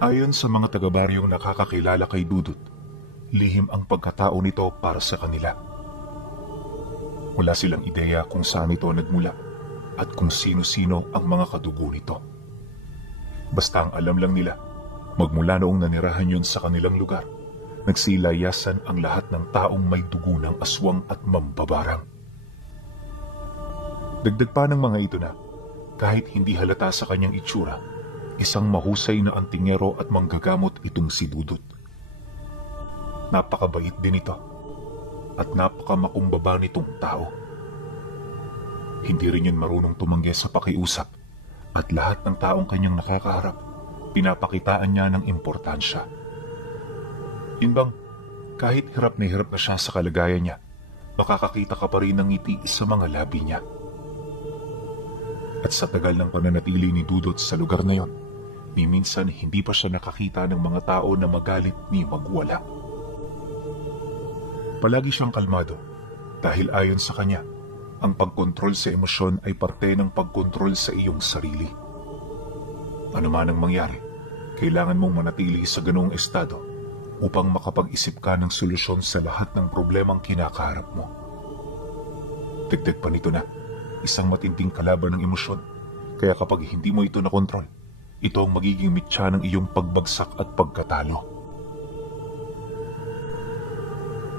Ayon sa mga taga-baryong nakakakilala kay Dudut, lihim ang pagkatao nito para sa kanila. Wala silang ideya kung saan ito nagmula at kung sino-sino ang mga kadugo nito. Basta ang alam lang nila, magmula noong nanirahan yun sa kanilang lugar, nagsilayasan ang lahat ng taong may dugo ng aswang at mambabarang. Dagdag pa ng mga ito na, kahit hindi halata sa kanyang itsura, isang mahusay na antingero at manggagamot itong si Dudut. Napakabait din ito at napakamakumbaba nitong tao. Hindi rin yun marunong tumanggi sa pakiusap at lahat ng taong kanyang nakakaharap, pinapakitaan niya ng importansya. Yun bang, kahit hirap na siya sa kalagayan niya, makakakita ka pa rin ng ngiti sa mga labi niya. At sa tagal ng pananatili ni Dudut sa lugar na yon, ni minsan hindi pa siya nakakita ng mga tao na magalit ni magwala. Palagi siyang kalmado dahil ayon sa kanya, ang pagkontrol sa emosyon ay parte ng pagkontrol sa iyong sarili. Ano man ang mangyari, kailangan mong manatili sa ganoong estado upang makapag-isip ka ng solusyon sa lahat ng problemang kinakaharap mo. Dagdag pa nito na, isang matinding kalaban ng emosyon, kaya kapag hindi mo ito nakontrol, ito ang magiging mitya ng iyong pagbagsak at pagkatalo.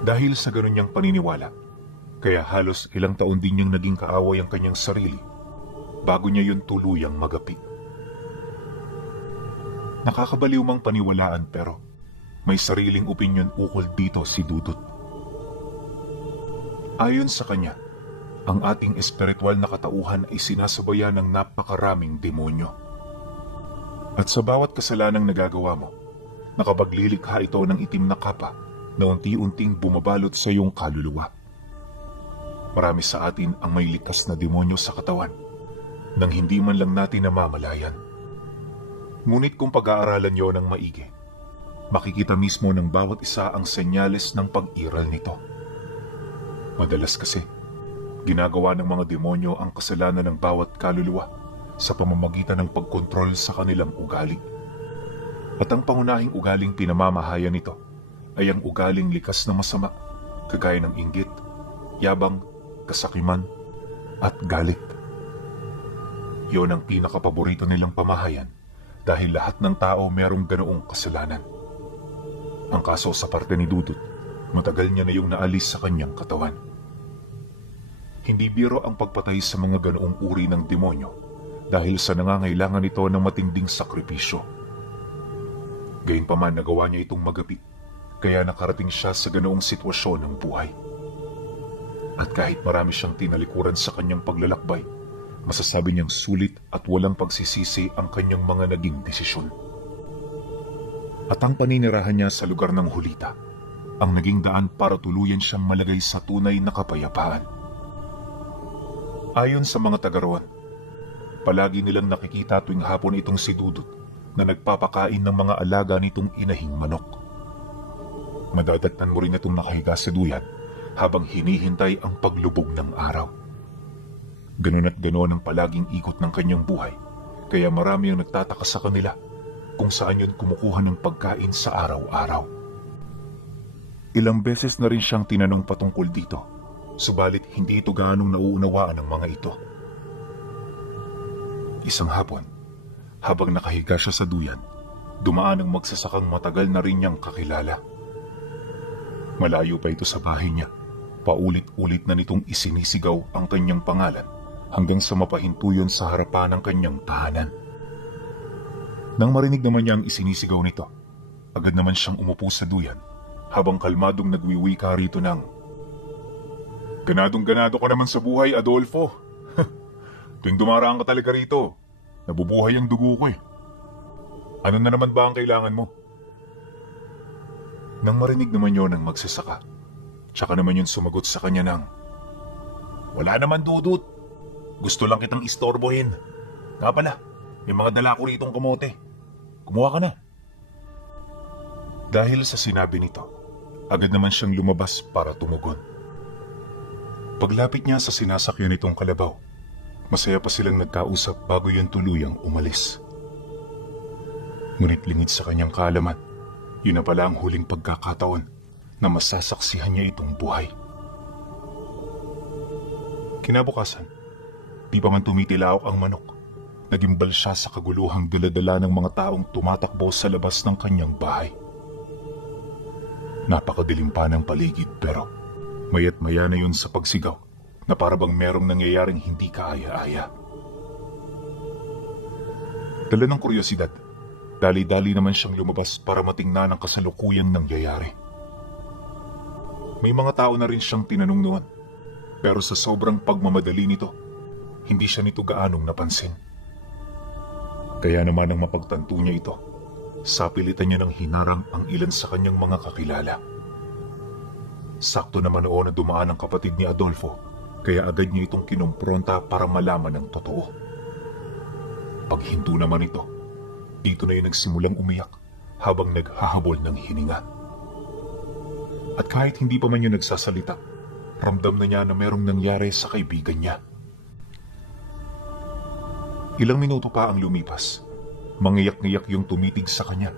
Dahil sa ganun niyang paniniwala, kaya halos ilang taon din niyang naging kaaway ang kanyang sarili bago niya yun tuluyang magapi. Nakakabaliw mang paniwalaan pero may sariling opinyon ukol dito si Dudut. Ayon sa kanya, ang ating espiritual na katauhan ay sinasabayan ng napakaraming demonyo. At sa bawat kasalanang nagagawa mo, nakapaglilikha ito ng itim na kapa na unti-unting bumabalot sa iyong kaluluwa. Marami sa atin ang may likas na demonyo sa katawan nang hindi man lang natin namamalayan. Ngunit kung pag-aaralan niyo ng maigi, makikita mismo ng bawat isa ang senyales ng pag-iral nito. Madalas kasi, ginagawa ng mga demonyo ang kasalanan ng bawat kaluluwa sa pamamagitan ng pagkontrol sa kanilang ugali. At ang pangunahing ugaling pinamamahayan nito ay ang ugaling likas na masama, kagaya ng inggit, yabang, kasakiman, at galit. Yon ang pinakapaborito nilang pamahayan dahil lahat ng tao merong ganoong kasalanan. Ang kaso sa parte ni Dudut, matagal niya na yung naalis sa kanyang katawan. Hindi biro ang pagpatay sa mga ganoong uri ng demonyo dahil sa nangangailangan ito ng matinding sakripisyo. Gayunpaman nagawa niya itong magapi, kaya nakarating siya sa ganoong sitwasyon ng buhay. At kahit marami siyang tinalikuran sa kanyang paglalakbay, masasabi niyang sulit at walang pagsisisi ang kanyang mga naging desisyon. At ang paninirahan niya sa lugar ng Hulita, ang naging daan para tuluyan siyang malagay sa tunay na kapayapaan. Ayon sa mga taga-roon, palagi nilang nakikita tuwing hapon itong si Dudut na nagpapakain ng mga alaga nitong inahing manok. Madadatnan mo rin itong nakahiga sa duyan habang hinihintay ang paglubog ng araw. Ganun at ganon ang palaging ikot ng kanyang buhay, kaya marami ang nagtataka sa kanila kung saan yun kumukuha ng pagkain sa araw-araw. Ilang beses na rin siyang tinanong patungkol dito, subalit hindi ito gaanong nauunawaan ng mga ito. Isang hapon, habang nakahiga siya sa duyan, dumaan ang magsasakang matagal na rin niyang kakilala. Malayo pa ito sa bahay niya, paulit-ulit na nitong isinisigaw ang kanyang pangalan hanggang sa mapahinto yun sa harapan ng kanyang tahanan. Nang marinig naman niya ang isinisigaw nito, agad naman siyang umupo sa duyan habang kalmadong nagwiwika rito ng, "Ganadong-ganado ka naman sa buhay, Adolfo. Tuwing dumaraan ka talaga rito, nabubuhay ang dugo ko eh. Ano na naman ba ang kailangan mo?" Nang marinig naman yun ng magsasaka, tsaka naman yun sumagot sa kanya ng, "Wala naman, Dudut. Gusto lang kitang istorbohin. Nga pala, may mga dala ko ritong kamote. Kumuha ka na." Dahil sa sinabi nito, agad naman siyang lumabas para tumugon. Paglapit niya sa sinasakyan nitong kalabaw, masaya pa silang nagkausap bago yun tuluyang umalis. Ngunit lingid sa kanyang kaalaman, yun na pala ang huling pagkakataon na masasaksihan niya itong buhay. Kinabukasan, di pa man tumitilaok ang manok, nagimbal siya sa kaguluhang daladala ng mga taong tumatakbo sa labas ng kanyang bahay. Napakadilim pa ng paligid pero maya't maya na yun sa pagsigaw na parabang merong nangyayaring hindi kaaya-aya. Dala ng kuryosidad, dali-dali naman siyang lumabas para matingnan ang kasalukuyang nangyayari. May mga tao na rin siyang tinanong noon, pero sa sobrang pagmamadali nito, hindi siya nito gaanong napansin. Kaya naman nang mapagtanto niya ito, sapilitan niya ng hinarang ang ilan sa kanyang mga kakilala. Sakto naman noon na dumaan ang kapatid ni Adolfo, kaya agad niya itong kinumpronta para malaman ang totoo. Paghinto naman ito, dito na yung nagsimulang umiyak habang naghahabol ng hininga. At kahit hindi pa man yun nagsasalita, ramdam na niya na merong nangyari sa kaibigan niya. Ilang minuto pa ang lumipas, mangiyak-ngiyak yung tumitig sa kanya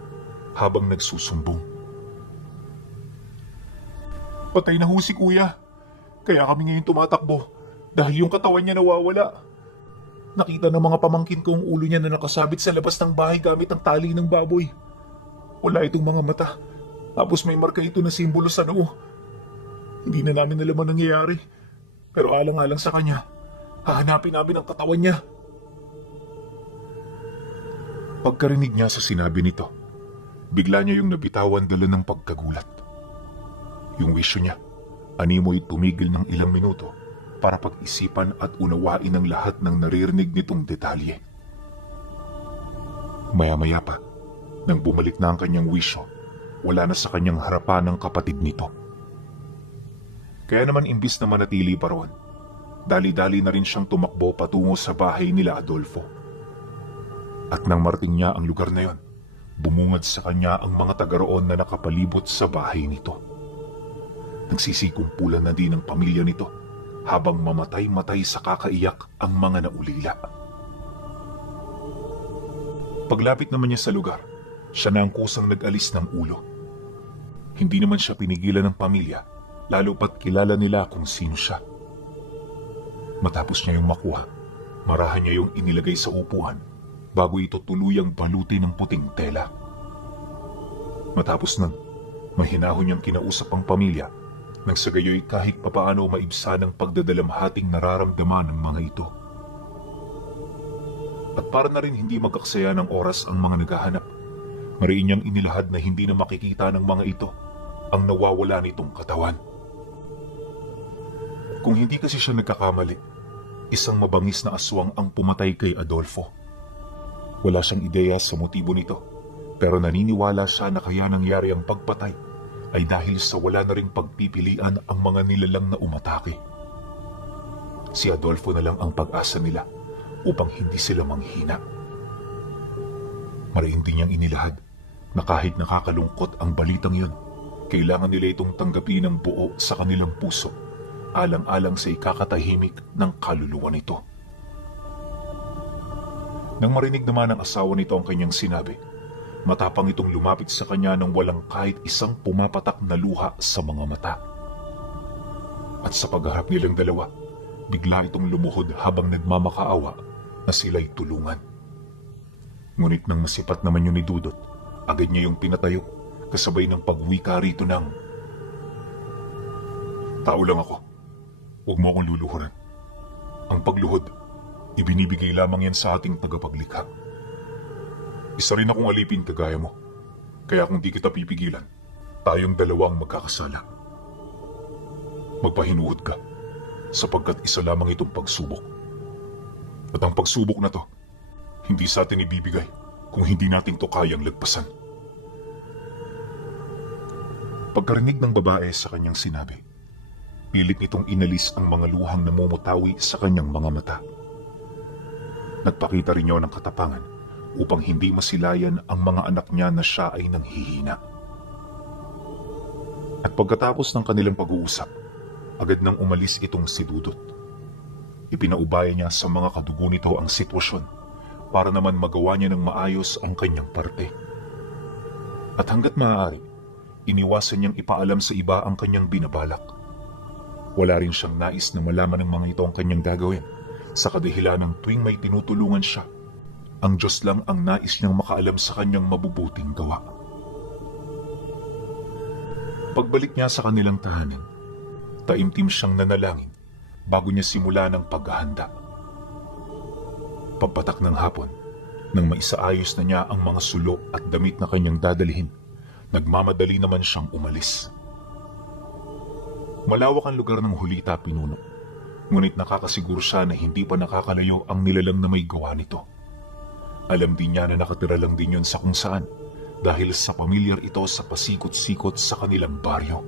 habang nagsusumbong. Patay na ho si kuya, kaya kami ngayon tumatakbo dahil yung katawan niya nawawala. Nakita ng mga pamangkin ko ang ulo niya na nakasabit sa labas ng bahay gamit ang tali ng baboy. Wala itong mga mata, tapos may marka ito na simbolo sa noo. Hindi na namin alam ang nangyayari, pero alang-alang sa kanya, hahanapin namin ang katawan niya. Pagkarinig niya sa sinabi nito, bigla niya yung nabitawan dala ng pagkagulat. Yung wisyo niya, animoy tumigil ng ilang minuto para pag-isipan at unawain ang lahat ng naririnig nitong detalye. Maya-maya pa, nang bumalik na ang kanyang wisyo, wala na sa kanyang harapan ang kapatid nito. Kaya naman imbis na manatili pa roon, dali-dali na rin siyang tumakbo patungo sa bahay nila Adolfo. At nang marating niya ang lugar na yon, bumungad sa kanya ang mga taga roon na nakapalibot sa bahay nito. Nagsisikumpulan na din ang pamilya nito habang mamatay-matay sa kakaiyak ang mga naulila. Paglapit naman niya sa lugar, siya na ang kusang nag-alis ng ulo. Hindi naman siya pinigilan ng pamilya, lalo pat kilala nila kung sino siya. Matapos niya yung makuha, marahan niya yung inilagay sa upuan bago ito tuluyang balutin ng puting tela. Matapos nun, mahinahon niyang kinausap ang pamilya nang sa gayoy kahit papaano maibsa ng pagdadalamhating nararamdaman ng mga ito. At para na rin hindi magaksaya ng oras ang mga naghahanap, mariin niyang inilahad na hindi na makikita ng mga ito ang nawawala nitong katawan. Kung hindi kasi siya nagkakamali, isang mabangis na aswang ang pumatay kay Adolfo. Wala siyang ideya sa motibo nito, pero naniniwala siya na kaya nangyari ang pagpatay ay dahil sa wala na ring pagpipilian ang mga nilalang na umatake. Si Adolfo na lang ang pag-asa nila upang hindi sila manghina. Mariin din niyang inilahad na kahit nakakalungkot ang balitang yun, kailangan nila itong tanggapin ng buo sa kanilang puso, alang-alang sa ikakatahimik ng kaluluwa nito. Nang marinig naman ng asawa nito ang kanyang sinabi, matapang itong lumapit sa kanya nang walang kahit isang pumapatak na luha sa mga mata. At sa pagharap nilang dalawa, bigla itong lumuhod habang nagmamakaawa na sila'y tulungan. Ngunit nang masipat naman yun ni Dudot, agad niya yung pinatayo kasabay ng pagwika rito ng, "Tao lang ako. Huwag mo akong luluhuran. Ang pagluhod, ibinibigay lamang yan sa ating tagapaglikha. Isa rin akong alipin kagaya mo. Kaya kung di kita pipigilan, tayong dalawang magkakasala. Magpahinuhod ka, sapagkat isa lamang itong pagsubok. At ang pagsubok na to, hindi sa atin ibibigay kung hindi natin to kayang lagpasan." Pagkarinig ng babae sa kanyang sinabi, pilit nitong inalis ang mga luhang namumutawi sa kanyang mga mata. Nagpakita rin niya ng katapangan upang hindi masilayan ang mga anak niya na siya ay nanghihina. At pagkatapos ng kanilang pag-uusap, agad nang umalis itong si Dudot. Ipinaubaya niya sa mga kadugo nito ang sitwasyon para naman magawa niya ng maayos ang kanyang parte. At hanggat maaari, iniwasan niyang ipaalam sa iba ang kanyang binabalak. Wala rin siyang nais na malaman ng mga ito ang kanyang gagawin, sa kadahilan ng tuwing may tinutulungan siya, ang Diyos lang ang nais niyang makaalam sa kanyang mabubuting gawa. Pagbalik niya sa kanilang tahanan, taimtim siyang nanalangin bago niya simula ng paghahanda. Pagpatak ng hapon, nang maisaayos na niya ang mga sulo at damit na kanyang dadalhin, nagmamadali naman siyang umalis. Malawak ang lugar ng Hulita Pinuno, ngunit nakakasiguro siya na hindi pa nakakalayo ang nilalang na may gawa nito. Alam din niya na nakatira lang din yun sa kung saan, dahil sa pamilyar ito sa pasikot-sikot sa kanilang baryo.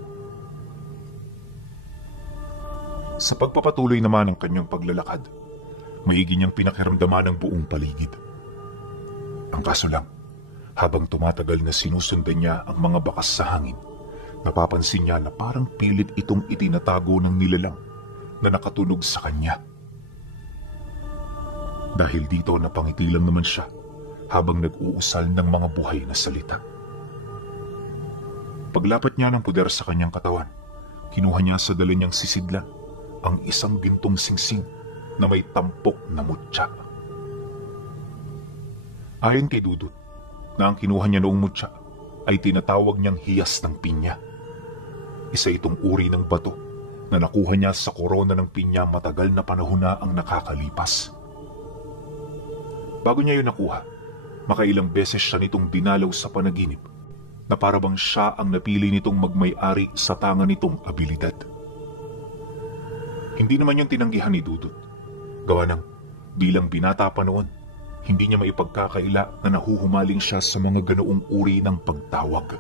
Sa pagpapatuloy naman ng kanyang paglalakad, maigi niyang pinakiramdaman ang buong paligid. Ang kaso lang, habang tumatagal na sinusundan niya ang mga bakas sa hangin, napapansin niya na parang pilit itong itinatago ng nilalang na nakatunog sa kanya. Dahil dito napangiti lang naman siya habang nag-uusal ng mga buhay na salita. Paglapat niya ng puder sa kanyang katawan, kinuha niya sa dala niyang sisidlan ang isang gintong singsing na may tampok na mutya. Ayon kay Dudut, na ang kinuha niya noong mutya ay tinatawag niyang hiyas ng pinya. Isa itong uri ng bato na nakuha niya sa korona ng pinya matagal na panahon na ang nakakalipas. Bago niya yun nakuha, makailang beses siya nitong dinalaw sa panaginip na parabang siya ang napili nitong magmay-ari sa tangan nitong abilidad. Hindi naman yung tinanggihan ni Dudut. Gawa ng bilang binata pa noon, hindi niya maipagkakaila na nahuhumaling siya sa mga ganoong uri ng pagtawag.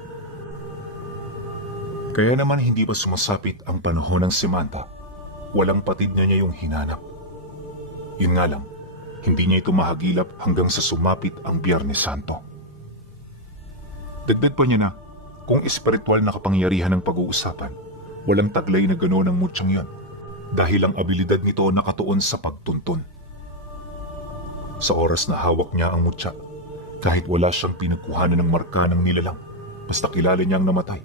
Kaya naman hindi pa sumasapit ang panahon ng Samantha, walang patid na niya yung hinanap. Yun nga lang, hindi niya ito mahagilap hanggang sa sumapit ang Biyernes Santo. Dagdag pa niya na, kung espiritual na kapangyarihan ng pag-uusapan, walang taglay na gano'n ang mutsyang yun, dahil ang abilidad nito nakatuon sa pagtuntun. Sa oras na hawak niya ang mutya, kahit wala siyang pinagkuhanan ng marka ng nilalang, basta kilala niyang namatay,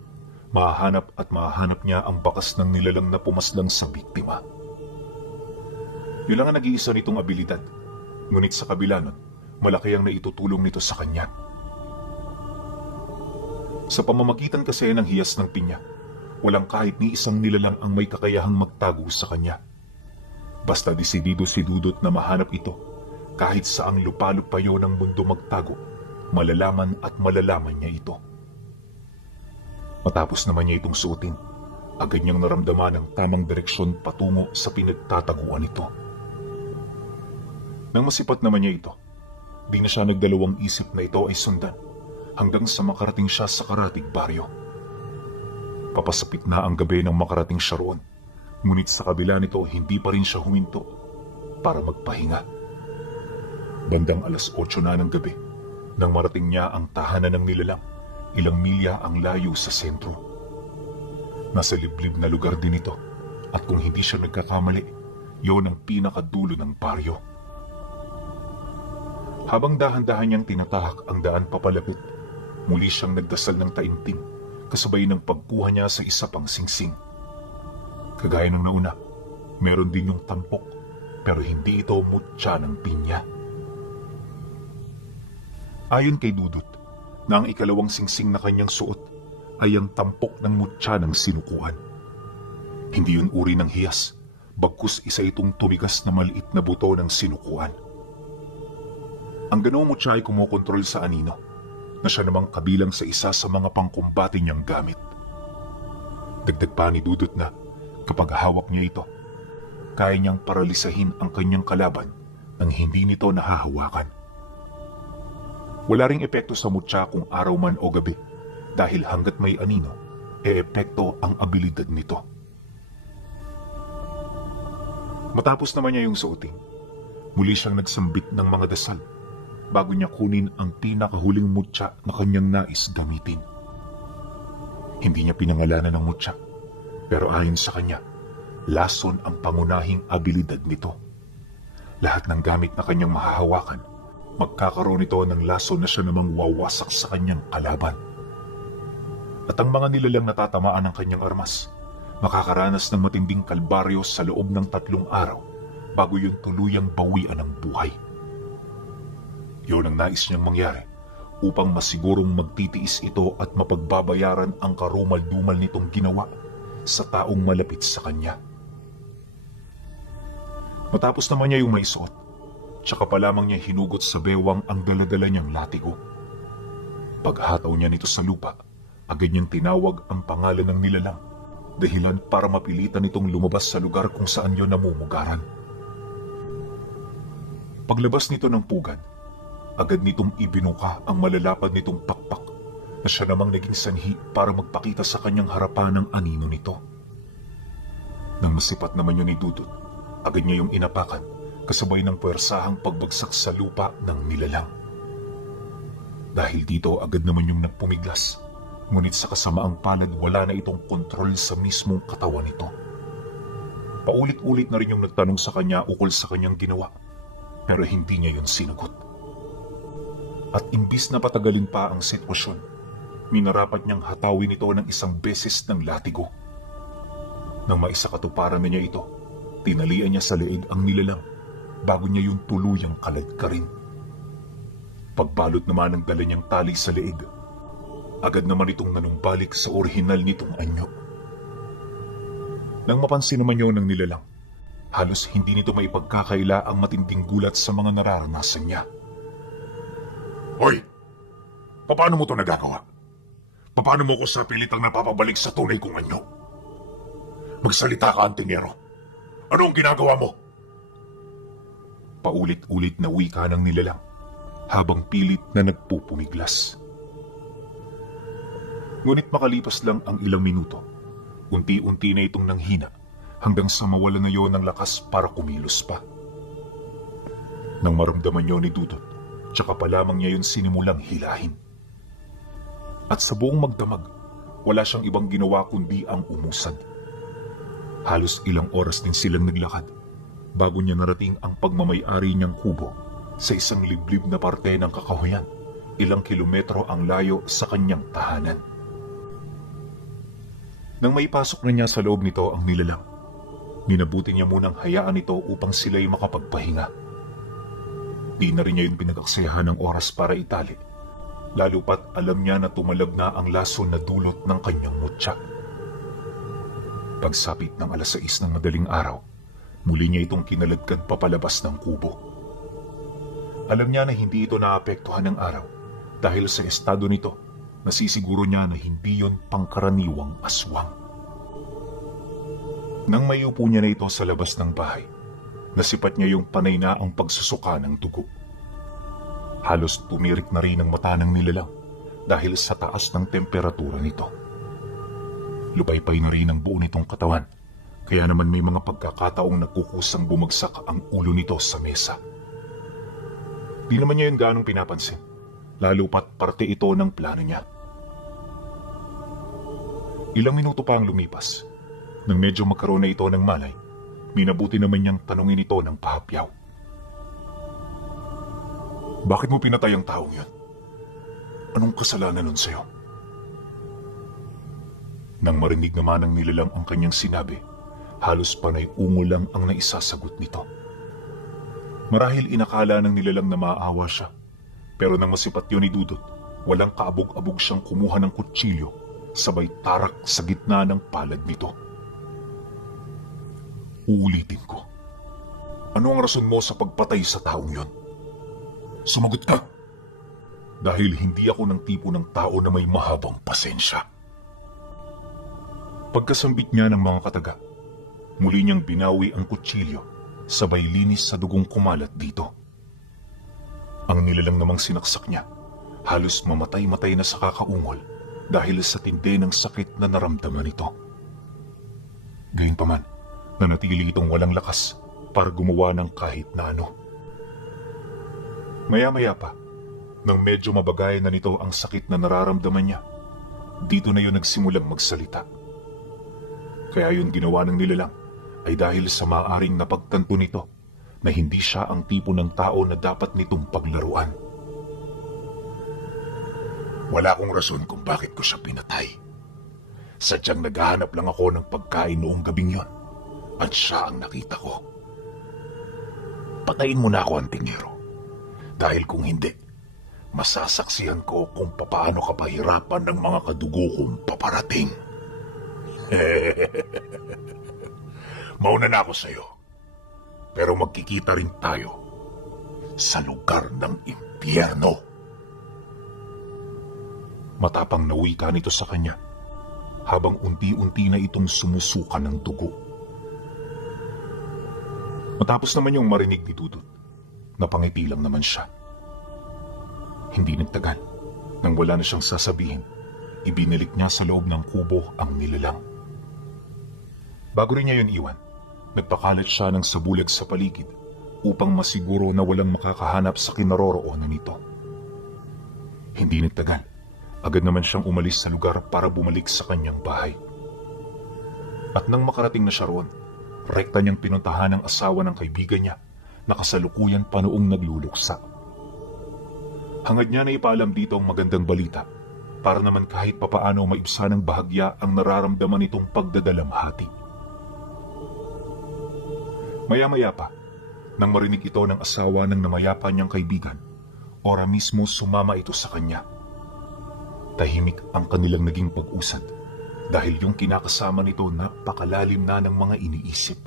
mahahanap niya ang bakas ng nilalang na pumaslang sa biktima. Yun lang ang nag-iisa nitong abilidad, ngunit sa kabila nun, malaki ang naitutulong nito sa kanya. Sa pamamagitan kasi ng hiyas ng pinya, walang kahit ni isang nilalang ang may kakayahang magtago sa kanya. Basta desidido si Dudut na mahanap ito, kahit saang lupalupayo ng mundo magtago, malalaman at malalaman niya ito. Matapos naman niya itong suotin, agad niyang naramdaman ang tamang direksyon patungo sa pinagtataguan nito. Nang masipat naman niya ito, di na siya nagdalawang isip na ito ay sundan hanggang sa makarating siya sa karatig baryo. Papasapit na ang gabi nang makarating siya roon, ngunit sa kabila nito hindi pa rin siya huminto para magpahinga. Bandang 8:00 na ng gabi, nang marating niya ang tahanan ng nilalang, ilang milya ang layo sa sentro. Nasa liblib na lugar din ito, at kung hindi siya nagkakamali, yon ang pinakadulo ng baryo. Habang dahan-dahan niyang tinatahak ang daan papalapit, muli siyang nagdasal ng taimtim, kasabay ng pagkuha niya sa isa pang singsing. Kagaya ng nauna, meron din yung tampok, pero hindi ito mutya ng pinya. Ayon kay Dudut, na ang ikalawang singsing na kanyang suot ay ang tampok ng mutya ng sinukuan. Hindi yun uri ng hiyas, bagkus isa itong tumigas na maliit na buto ng sinukuan. Ang ganoong mutya ay kumokontrol sa anino, na siya namang kabilang sa isa sa mga pangkumbate niyang gamit. Dagdag pa ni Dudut na kapag hawak niya ito, kaya niyang paralisahin ang kanyang kalaban nang hindi nito nahahawakan. Wala ring epekto sa mutya kung araw man o gabi, dahil hanggat may anino, epekto ang abilidad nito. Matapos naman niya yung suoting, muli siyang nagsambit ng mga dasal bago niya kunin ang pinakahuling mutya na kanyang nais gamitin. Hindi niya pinangalanan ng mutya, pero ayon sa kanya, lason ang pangunahing abilidad nito. Lahat ng gamit na kanyang mahahawakan, magkakaroon ito ng lason na siya namang wawasak sa kanyang kalaban. At ang mga nilalang natatamaan ng kanyang armas, makakaranas ng matinding kalbaryo sa loob ng 3 araw bago yun tuluyang bawian ng buhay. Yun ang nais niyang mangyari upang masigurong magtitiis ito at mapagbabayaran ang karumal-dumal nitong ginawa sa taong malapit sa kanya. Matapos naman niya yung maisuot, tsaka pa lamang niya hinugot sa bewang ang daladala niyang latigo. Paghataw niya nito sa lupa, agad niyang tinawag ang pangalan ng nilalang, dahilan para mapilitan itong lumabas sa lugar kung saan yun namumugaran. Paglabas nito ng pugad, agad nitong ibinuka ang malalapad nitong pakpak na siya namang naging sanhi para magpakita sa kanyang harapan ng anino nito. Nang masipat naman yun ni Dudut, agad niya yung inapakan kasabay ng puwersahang pagbagsak sa lupa ng nilalang. Dahil dito agad naman yung nagpumiglas, ngunit sa kasamaang palad wala na itong kontrol sa mismong katawan nito. Paulit-ulit na rin yung nagtanong sa kanya ukol sa kanyang ginawa, pero hindi niya yun sinagot. At imbis na patagalin pa ang sitwasyon, minarapat niyang hatawin ito ng 1 beses ng latigo. Nang maisakatuparan na niya ito, tinalian niya sa leeg ang nilalang bago niya yung tuluyang kaladkarin. Pagbalot naman ng dala niyang tali sa leeg, agad naman itong nanumbalik sa orihinal nitong anyo. Nang mapansin naman yun ng nilalang, halos hindi nito maipagkakaila ang matinding gulat sa mga nararanasan niya. Hoy! Paano mo ito nagagawa? Paano mo ko sa pilitang napapabalik sa tunay kong anyo? Magsalita ka, Antingero. Ano ang ginagawa mo? Paulit-ulit na wika ng nilalang habang pilit na nagpupumiglas. Ngunit makalipas lang ang ilang minuto, unti-unti na itong nanghina hanggang sa mawala na yon ng lakas para kumilos pa. Nang maramdaman niyo ni Dudut, tsaka pa lamang niya yun sinimulang hilahin. At sa buong magdamag, wala siyang ibang ginawa kundi ang umusad. Halos ilang oras din silang naglakad bago niya narating ang pagmamay-ari niyang kubo sa isang liblib na parte ng kakahuyan, ilang kilometro ang layo sa kanyang tahanan. Nang maipasok na niya sa loob nito ang nilalang, minabuti niya munang hayaan ito upang sila'y makapagpahinga. Di na rin niya yung pinag-aksayahan ng oras para itali, lalo pat alam niya na tumalab na ang laso na dulot ng kanyang mutya. Pagsapit ng 6:00 ng madaling araw, muli niya itong kinaladkad papalabas ng kubo. Alam niya na hindi ito naapektuhan ng araw dahil sa estado nito, nasisiguro niya na hindi yon pangkaraniwang aswang. Nang maiupo niya na ito sa labas ng bahay, nasipat niya yung panay na ang pagsusuka ng dugo. Halos tumirik na rin ang mata ng nilalang dahil sa taas ng temperatura nito. Lupaypay na rin ang buo nitong katawan, kaya naman may mga pagkakataong nagkukusang bumagsak ang ulo nito sa mesa. Di naman niya yun gaanong pinapansin, lalo pat parte ito ng plano niya. Ilang minuto pa ang lumipas, nang medyo magkaroon na ito ng malay, minabuti naman niyang tanungin ito ng pahapyaw. Bakit mo pinatay ang taong yun? Anong kasalanan nun sa'yo? Nang marinig naman ng nilalang ang kanyang sinabi, halos panay ungo lang ang naisasagot nito. Marahil inakala ng nilalang na maaawa siya, pero nang masipat yun ni Dudut, walang kaabog-abog siyang kumuha ng kutsilyo, sabay tarak sa gitna ng palad nito. Uulitin ko. Ano ang rason mo sa pagpatay sa taong yon? Sumagot ka! Dahil hindi ako ng tipo ng tao na may mahabang pasensya. Pagkasambit niya ng mga kataga, muli niyang binawi ang kutsilyo, sabay linis sa dugong kumalat dito. Ang nilalang namang sinaksak niya, halos mamatay-matay na sa kakaungol dahil sa tindi ng sakit na naramdaman nito. Gayunpaman, nanatili itong walang lakas para gumawa ng kahit na ano. Maya-maya pa, nang medyo mabagay na nito ang sakit na nararamdaman niya, dito na yun nagsimulang magsalita. Kaya yun ginawa ng nilalang ay dahil sa maaaring napagtanto nito na hindi siya ang tipo ng tao na dapat nitong paglaruan. Wala akong rason kung bakit ko siya pinatay. Sadyang naghahanap lang ako ng pagkain noong gabing yon. At siya ang nakita ko. Patayin mo na ako, Antingero. Dahil kung hindi, masasaksihan ko kung paano ka pahirapan ng mga kadugo kong paparating. Mauna na ako sa'yo. Pero magkikita rin tayo sa lugar ng impyerno. Matapang na wika nito sa kanya habang unti-unti na itong sumusuka ng dugo. Matapos naman yung marinig ni Dudut, napangiti lang naman siya. Hindi nagtagal. Nang wala na siyang sasabihin, ibinalik niya sa loob ng kubo ang nilalang. Bago rin niya yun iwan, nagpakalat siya ng sabulag sa paligid upang masiguro na walang makakahanap sa kinaroroonan nito. Hindi nagtagal. Agad naman siyang umalis sa lugar para bumalik sa kanyang bahay. At nang makarating na siya roon, rekta niyang pinuntahan ang asawa ng kaibigan niya na kasalukuyan pa noong nagluluksa. Hangad niya na ipaalam dito ang magandang balita para naman kahit papaano maibsan ng bahagya ang nararamdaman nitong pagdadalamhati. Maya-maya pa, nang marinig ito ng asawa ng namayapa niyang kaibigan, ora mismo sumama ito sa kanya. Tahimik ang kanilang naging pag-usad dahil yung kinakasama nito napakalalim na ng mga iniisip.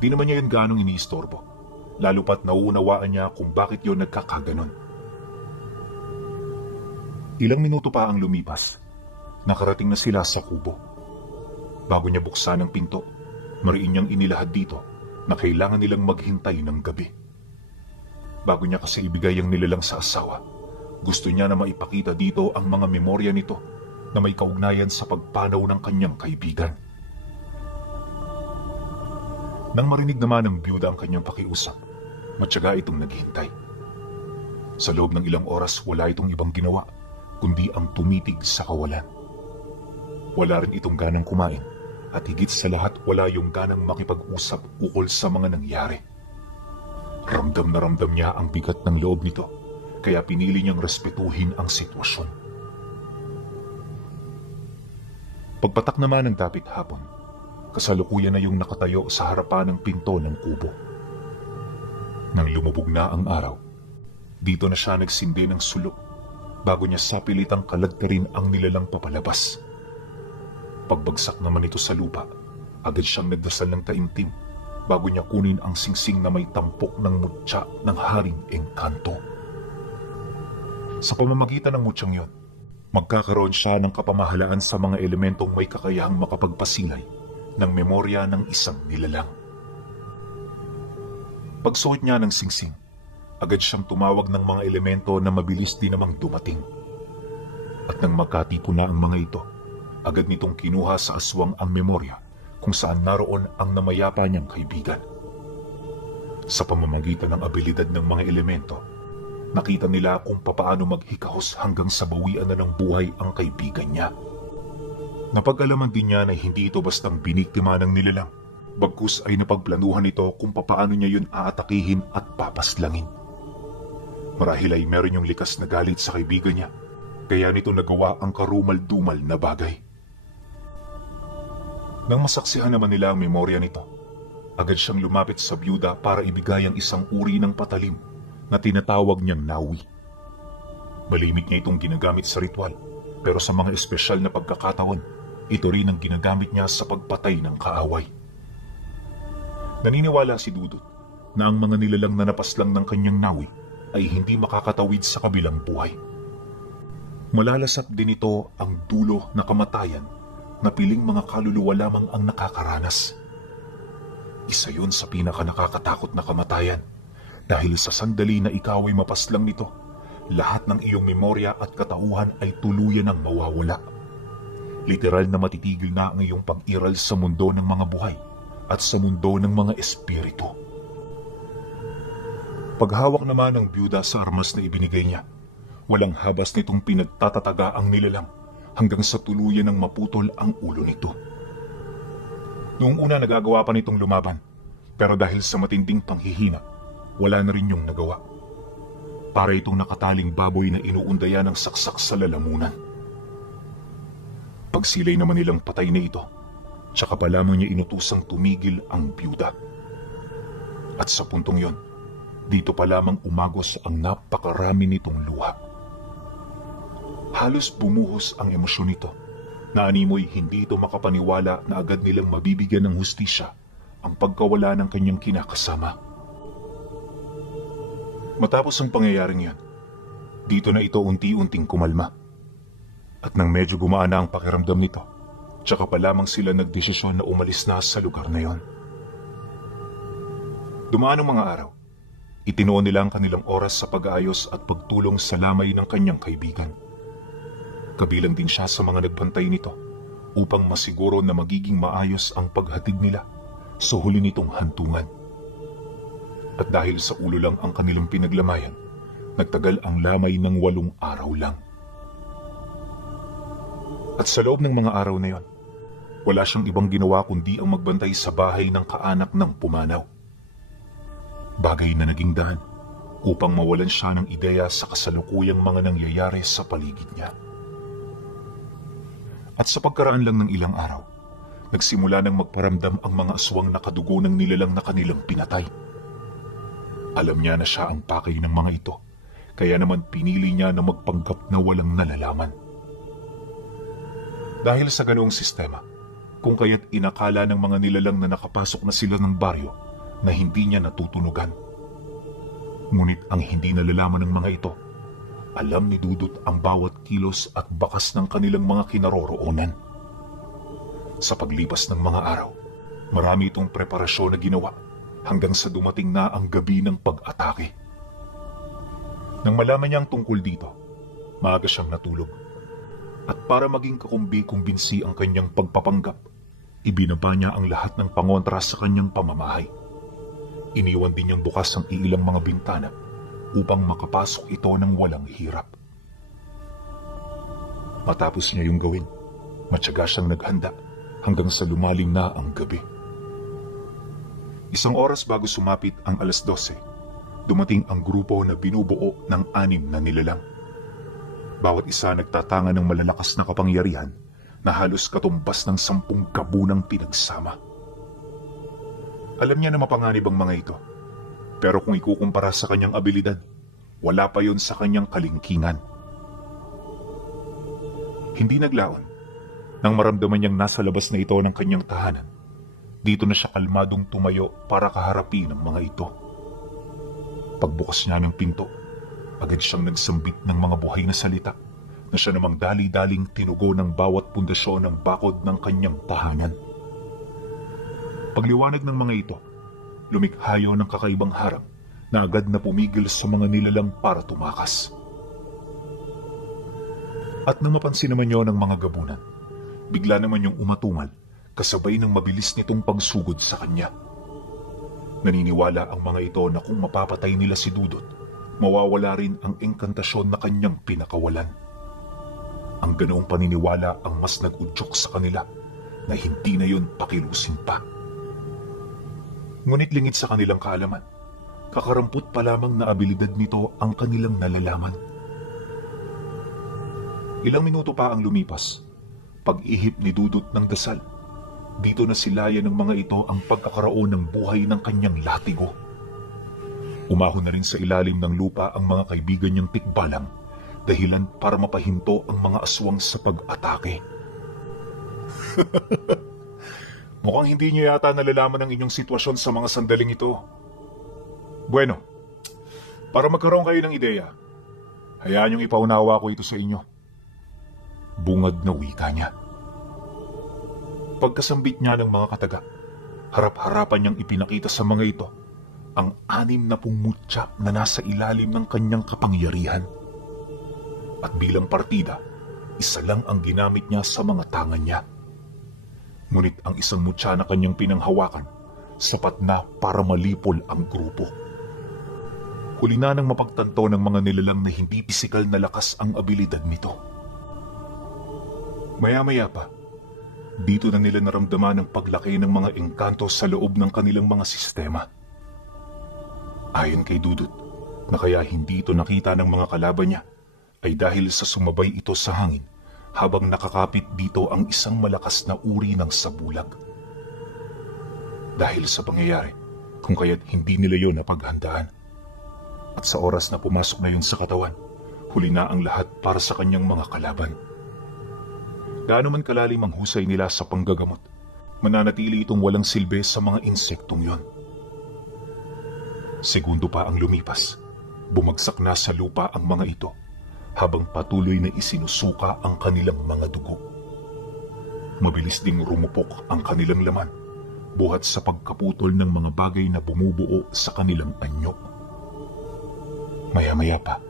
Di naman niya yun ganong iniistorbo, lalo pat nauunawaan niya kung bakit yun nagkakaganon. Ilang minuto pa ang lumipas, nakarating na sila sa kubo. Bago niya buksan ang pinto, mariin niyang inilahad dito na kailangan nilang maghintay ng gabi. Bago niya kasi ibigay ang nilalang sa asawa, gusto niya na maipakita dito ang mga memorya nito na may kaugnayan sa pagpanaw ng kanyang kaibigan. Nang marinig naman ng biyuda ang kanyang pakiusap, matyaga itong naghihintay. Sa loob ng ilang oras wala itong ibang ginawa kundi ang tumitig sa kawalan. Wala rin itong ganang kumain at higit sa lahat wala yung ganang makipag-usap ukol sa mga nangyari. Ramdam na ramdam niya ang bigat ng loob nito, kaya pinili niyang respetuhin ang sitwasyon. Pagpatak naman ng dapit hapon, kasalukuyan na yung nakatayo sa harapan ng pinto ng kubo. Nang lumubog na ang araw, dito na siya nagsindi ng sulok bago niya sapilitang kalagtarin ang nilalang papalabas. Pagbagsak naman ito sa lupa, agad siyang nagdasal ng taimtim bago niya kunin ang singsing na may tampok ng mutya ng Haring Engkanto. Sa pamamagitan ng mutyang yon, magkakaroon siya ng kapamahalaan sa mga elementong may kakayahang makapagpasingay ng memorya ng isang nilalang. Pagsuot niya ng singsing, agad siyang tumawag ng mga elemento na mabilis din namang dumating. At nang magkatipo na ang mga ito, agad nitong kinuha sa aswang ang memorya kung saan naroon ang namayapa niyang kaibigan. Sa pamamagitan ng abilidad ng mga elemento, nakita nila kung papaano maghikahos hanggang sa bawian na ng buhay ang kaibigan niya. Napag-alaman din niya na hindi ito bastang biniktima ng nilalang, bagkus ay napagplanuhan ito kung papaano niya yun aatakihin at papaslangin. Marahil ay meron yung likas na galit sa kaibigan niya, kaya nito nagawa ang karumal-dumal na bagay. Nang masaksihan naman nila ang memorya nito, agad siyang lumapit sa byuda para ibigay ang isang uri ng patalim na tinatawag niyang nawi. Malimit niya itong ginagamit sa ritual, pero sa mga espesyal na pagkakataon, ito rin ang ginagamit niya sa pagpatay ng kaaway. Naniniwala si Dudut na ang mga nilalang na napaslang ng kanyang nawi ay hindi makakatawid sa kabilang buhay. Malalasap din ito ang dulo na kamatayan na piling mga kaluluwa lamang ang nakakaranas. Isa yun sa pinaka-nakakatakot na kamatayan dahil sa sandali na ikaw ay mapaslang nito, lahat ng iyong memorya at katauhan ay tuluyan ng mawawala. Literal na matitigil na ang iyong pag-iral sa mundo ng mga buhay at sa mundo ng mga espiritu. Paghawak naman ng byuda sa armas na ibinigay niya, walang habas nitong pinagtatataga ang nilalang hanggang sa tuluyan ng maputol ang ulo nito. Noong una nagagawa pa nitong lumaban, pero dahil sa matinding panghihina, wala na rin yung nagawa. Para itong nakataling baboy na inuundayan ng saksak sa lalamunan. Pagsilay naman nilang patay na ito, tsaka pa lamang niya inutusang tumigil ang byuda. At sa puntong yon, dito pa lamang umagos ang napakarami nitong luha. Halos bumuhos ang emosyon nito na animoy hindi ito makapaniwala na agad nilang mabibigyan ng hustisya ang pagkawala ng kanyang kinakasama. Matapos ang pangyayaring yan, dito na ito unti-unting kumalma. At nang medyo gumaan na ang pakiramdam nito, tsaka pa lamang sila nagdesisyon na umalis na sa lugar na yon. Dumaan ang mga araw. Itinuon nila ang kanilang oras sa pag-aayos at pagtulong sa lamay ng kanyang kaibigan. Kabilang din siya sa mga nagbantay nito upang masiguro na magiging maayos ang paghatid nila sa huli nitong hantungan. At dahil sa ulo lang ang kanilang pinaglamayan, nagtagal ang lamay ng 8 araw lang. At sa loob ng mga araw na yon, wala siyang ibang ginawa kundi ang magbantay sa bahay ng kaanak ng pumanaw. Bagay na naging daan upang mawalan siya ng ideya sa kasalukuyang mga nangyayari sa paligid niya. At sa pagkaraan lang ng ilang araw, nagsimula nang magparamdam ang mga aswang nakadugo ng nilalang na kanilang pinatay. Alam niya na siya ang pakay ng mga ito, kaya naman pinili niya na magpanggap na walang nalalaman. Dahil sa ganoong sistema, kung kaya't inakala ng mga nilalang na nakapasok na sila ng baryo na hindi niya natutunugan. Ngunit ang hindi nalalaman ng mga ito, alam ni Dudut ang bawat kilos at bakas ng kanilang mga kinaroroonan. Sa paglipas ng mga araw, marami itong preparasyon na ginawa hanggang sa dumating na ang gabi ng pag-atake. Nang malaman niya ang tungkol dito, maaga siyang natulog. At para maging kakumbi-kumbinsi ang kanyang pagpapanggap, ibinaba niya ang lahat ng pangontra sa kanyang pamamahay. Iniwan din niyang bukas ang iilang mga bintana upang makapasok ito ng walang hirap. Matapos niya yung gawin, matyaga siyang naghanda hanggang sa lumalim na ang gabi. 1 oras bago sumapit ang 12:00, dumating ang grupo na binubuo ng 6 na nilalang. Bawat isa nagtatanga ng malalakas na kapangyarihan na halos katumbas ng 10 gabunang pinagsama. Alam niya na mapanganib ang mga ito, pero kung ikukumpara sa kanyang abilidad, wala pa yon sa kanyang kalingkingan. Hindi naglaon. Nang maramdaman niyang nasa labas na ito ng kanyang tahanan, dito na siya kalmadong tumayo para kaharapin ang mga ito. Pagbukas niya ng pinto, agad siyang nagsambit ng mga buhay na salita na siya namang dali-daling tinugo ng bawat pundasyon ng bakod ng kanyang tahanan. Pagliwanag ng mga ito, lumikhayo ng kakaibang harang na agad na pumigil sa mga nilalang para tumakas. At nang mapansin naman yon ng mga gabunan, bigla naman yung umatungal kasabay ng mabilis nitong pagsugod sa kanya. Naniniwala ang mga ito na kung mapapatay nila si Dudut, mawawala rin ang engkantasyon na kanyang pinakawalan. Ang ganoong paniniwala ang mas nag-udyok sa kanila na hindi na yun pakilusin pa. Ngunit lingid sa kanilang kaalaman, kakarampot pa lamang na abilidad nito ang kanilang nalalaman. Ilang minuto pa ang lumipas, pag-ihip ni Dudut ng dasal, dito na silayan ng mga ito ang pagkakaroon ng buhay ng kanyang latigo. Umahon na rin sa ilalim ng lupa ang mga kaibigan niyang tikbalang, dahilan para mapahinto ang mga aswang sa pag-atake. Mukhang hindi niyo yata nalalaman ang inyong sitwasyon sa mga sandaling ito. Bueno, para magkaroon kayo ng ideya, hayaan niyong ipaunawa ko ito sa inyo. Bungad na wika niya. Pagkasambit niya ng mga kataga, harap-harapan niyang ipinakita sa mga ito ang 60 mutya na nasa ilalim ng kanyang kapangyarihan. At bilang partida, isa lang ang ginamit niya sa mga tangan niya. Ngunit ang isang mutya na kanyang pinanghawakan, sapat na para malipol ang grupo. Huli na nang mapagtanto ng mga nilalang na hindi pisikal na lakas ang abilidad nito. Maya-maya pa, dito na nila naramdaman ang paglaki ng mga engkanto sa loob ng kanilang mga sistema. Ayon kay Dudut, na kaya hindi ito nakita ng mga kalaban niya, ay dahil sa sumabay ito sa hangin habang nakakapit dito ang isang malakas na uri ng sabulag. Dahil sa pangyayari, kung kaya't hindi nila yon napaghandaan. At sa oras na pumasok na yun sa katawan, huli na ang lahat para sa kanyang mga kalaban. Gaano man kalalim ang husay nila sa panggagamot, mananatili itong walang silbi sa mga insektong yon. Segundo pa ang lumipas, bumagsak na sa lupa ang mga ito habang patuloy na isinusuka ang kanilang mga dugo. Mabilis ding rumupok ang kanilang laman buhat sa pagkaputol ng mga bagay na bumubuo sa kanilang anyo. Maya-maya pa,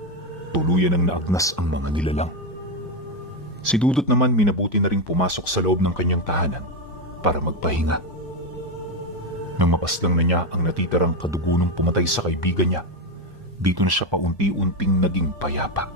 tuluyan ang naagnas ang mga nilalang. Si Dudut naman minabuti na ring pumasok sa loob ng kanyang tahanan para magpahinga. Nang mapaslang na niya ang natitirang kadugo ng pumatay sa kaibigan niya, dito na siya paunti-unting naging payapa.